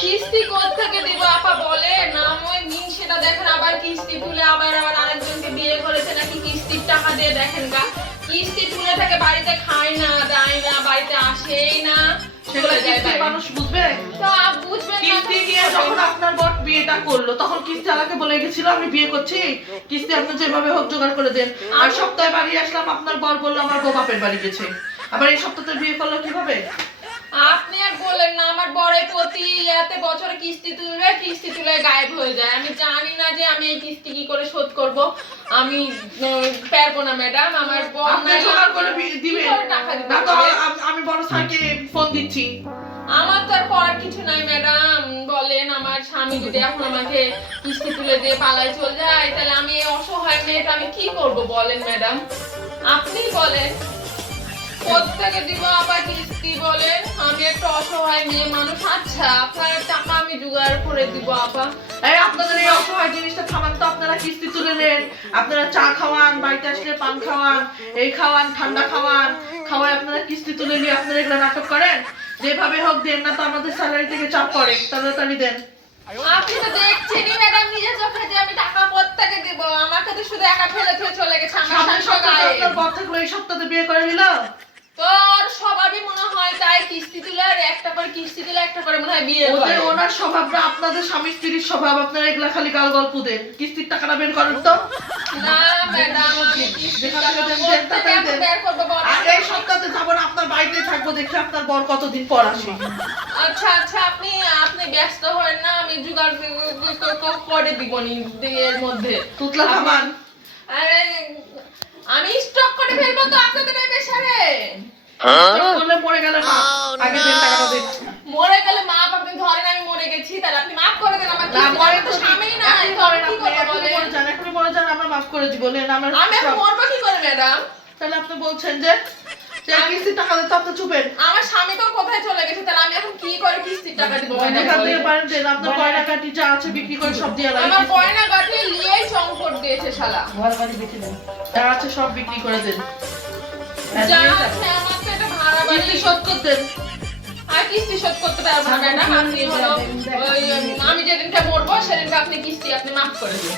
কিস্তি কোত্থেকে দিব আপা বলে? নাম ওই সেটা দেখেন আবার কিস্তি তুলে আবার আবার আরেকজনকে বিয়ে করেছে নাকি কিস্তির টাকা দিয়ে দেখেন গা। কিস্তি তুলে থাকে বাড়িতে খায় না দেয় না বাড়িতে আসেই না। কিস্তি। মানুষ বুঝবে? কিস্তি যখন আপনার বর বিয়েটা করল তখন কিস্তি আমাকে বলে গেছিল আমি বিয়ে করছি। কিস্তি আপনি যেভাবে হোক জোগাড় করে দেন। আর সপ্তাহে বাড়ি আসলাম আপনার বর বলল আমার বউ বাপের বাড়ি গেছে। আবার এই সপ্তাহে বিয়ে করল কীভাবে? আপনি আর বলেন প্রতি ইয়াতে বছরে কিস্তি তুলবে কিস্তি তুলে গায়েব হয়ে যায়। আমি জানি না যে আমি এই কিস্তি কি করে শোধ করব। আমি পারব না ম্যাডাম আমার আমি বড় স্যারকে ফোন দিচ্ছি। আমার তো আর করার কিছু নাই ম্যাডাম বলেন আমার স্বামী যদি এখন আমাকে কিস্তি তুলে দিয়ে পালায় চলে যায় তাহলে আমি এই অসহায় মেয়েটা আমি কি করব বলেন ম্যাডাম আপনি বলেন। কোথেকে দিব আবার কিস্তি বলেন আমি অসহায় মেয়ে মানুষ? আচ্ছা আপনার টাকা আমি জোগাড় করে দিব আপা। এই আপনাদের এই অসহায় জিনিসটা থামান তো আপনারা কিস্তি তুলে নেন। আপনারা চা খাওয়ান বাড়িতে আসলে পান খাওয়ান এই খাওয়ান ঠান্ডা খাওয়ান খাওয়ায় আপনারা কিস্তি তুলে নিয়ে আপনারা এগুলো নাটক করেন? যেভাবে হোক দেন না তো আমাদের স্যালারি থেকে চাপ পড়ে তাড়াতাড়ি দেন। আপনি তো দেখছেনই ম্যাডাম নিজের চোখে যে আমি টাকা দিব? আমাকে তো শুধু একা ফেলে ফেলে চলে গেছে আমার গায়ে। আপনার বর থাকল এই সপ্তাহে বিয়ে করে নিল? তোর স্বভাবই মনে হয় তাই কিস্তি তুলে কিস্তি তুলে একটা করে মনে হয় বিয়ে ওদের ওনার স্বভাবটা আপনাদের স্বামী স্ত্রীর স্বভাব আপনারা এগুলা খালি গাল গল্প দেন কিস্তির টাকাটা বের করেন তো। না ম্যাডাম এই সপ্তাহে যাব না আপনার বাড়িতে থাকব দেখি আপনার বর কতদিন পর আসে। আচ্ছা আচ্ছা আপনি আপনি ব্যস্ত হন না আমি জোগাড় করে দিব নি এর মধ্যে। তুতলা থামান। আরে আমি স্টক করে ফেলব তো আপনাদের এই পেশারে করলে মরে গেলে না আগে দেন টাকাটা দেন মরে গেলে মা আপনি ধরেন আমি মরে গেছি তাহলে আপনি মাফ করে দেন আমার না মরে তো স্বামী না আমি মরেন কি আপনি, করব এখনই বলেন? মরে যান, আমরা মাফ করে দিব, নেন, আমার আমি এখন মরবো কি করে ম্যাডাম? তাহলে আপনি বলছেন যে যে কিস্তির টাকা দিতে আপনি চুপেন আমার স্বামী তো কোথায় চলে গেছে তাহলে আমি এখন কি করে কিস্তির টাকা দিব যেখান থেকে পারেন দেন আপনার গয়না কাটি যা আছে বিক্রি করে সব দিয়ে আমার লাগবে গয়না গাঠি লিয়েই চঙ্কট দিয়েছে শালা। ঘর বাড়ি দেখে দেন যা আছে সব বিক্রি করে দেন। যা আছে করতেন। আর কিস্তি শোধ করতে পারব না ম্যাডাম আপনি হলো আমি যেদিনকে মরবো, সেদিনকে আপনি কিস্তি আপনি মাফ করে দিন